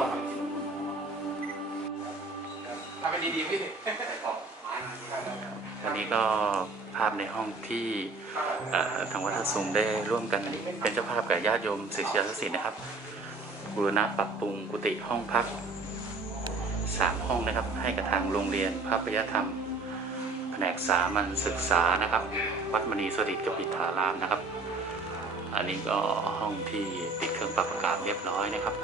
วจทำเป็นดีๆพี่วันนี้ก็ภาพในห้องที่ทางวัดสุมได้ร่วมกันเป็นเจ้าภาพกับญาติโยมศิษยาศิลป์นะครับบูรณะปรับปรุงกุฏิห้องพักสามห้องนะครับ ให้กับทางโรงเรียนภาพยธรรม แผนกสามันศึกษานะครับ วัดมณีสถิตกปิธารามนะครับ อันนี้ก็ห้องที่ติดเครื่องปรับอากาศเรียบร้อยนะครับ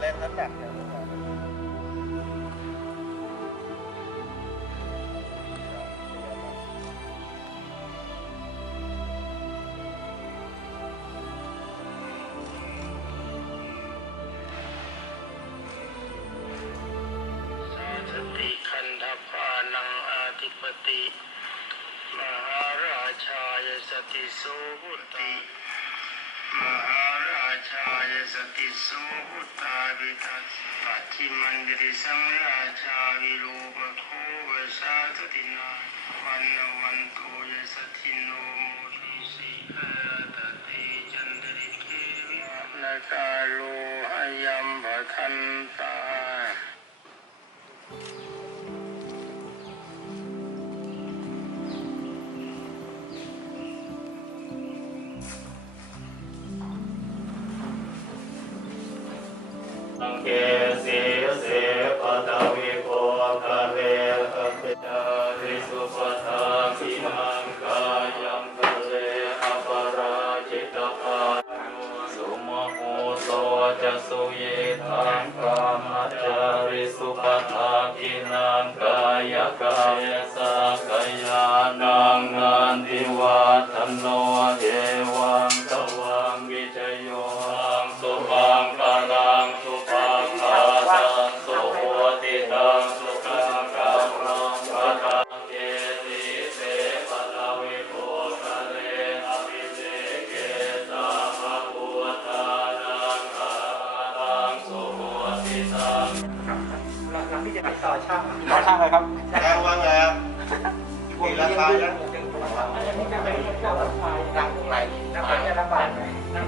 เล่นน้ำหนักเนี่ยติคันธพานังอาธิปติมหาราชายสติโสหุติายสติโสหุตาวิทัสปัจฉิมันติสังราชาวิโลปโควสาสตินาวันวันโตยสติโนโมทิสีอาตติจันติเกวินาคาโลหยัมภคันตา เกสีเสปตวิโกกะเวกะเปตาริสุปทาคิมังกายังกะเลอปราจิตปาสุโมโหโสจะสุเยทังกามัจาริสุปทาคินังกายกายสักายานังนันทิวัฒโนเอ จะไปต่อช่างมาช่างเลยครับแจ้งว่าไงครับกี่ราคานะอันนี้จะเป็นเจ้าราคาดังตรงไหนราคาจะลำบากไหม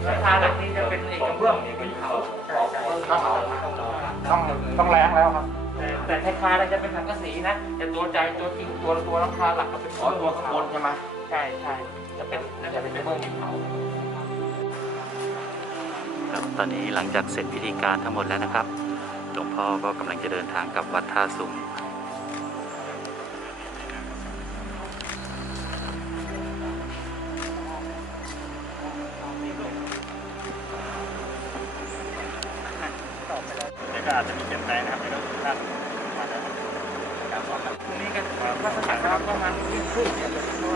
ราคาหลักนี้จะเป็นเอกเบื้องเป็นเขาใช่ใช่ต้องต้องแรงแล้วครับ แต่ในคาเราจะเป็นสังกะสีนะแต่ตัวใจตัวจริงตัวตัวราคาหลักก็เป็นอ๋อตัวข้างบนใช่ไหมใช่ใช่จะเป็นจะเป็นเบื้องดินเผาครับตอนนี้หลังจากเสร็จพิธีการทั้งหมดแล้วนะครับหลวง พ่อก็กำลังจะเดินทางกลับวัดท่าสุงก็อาจจะมีเปลี่ยนแปลงนะครับไม่ต้องท่านมาแล้วตรงนี้กันลักษณะครับประมาณครึ่งเนี่ย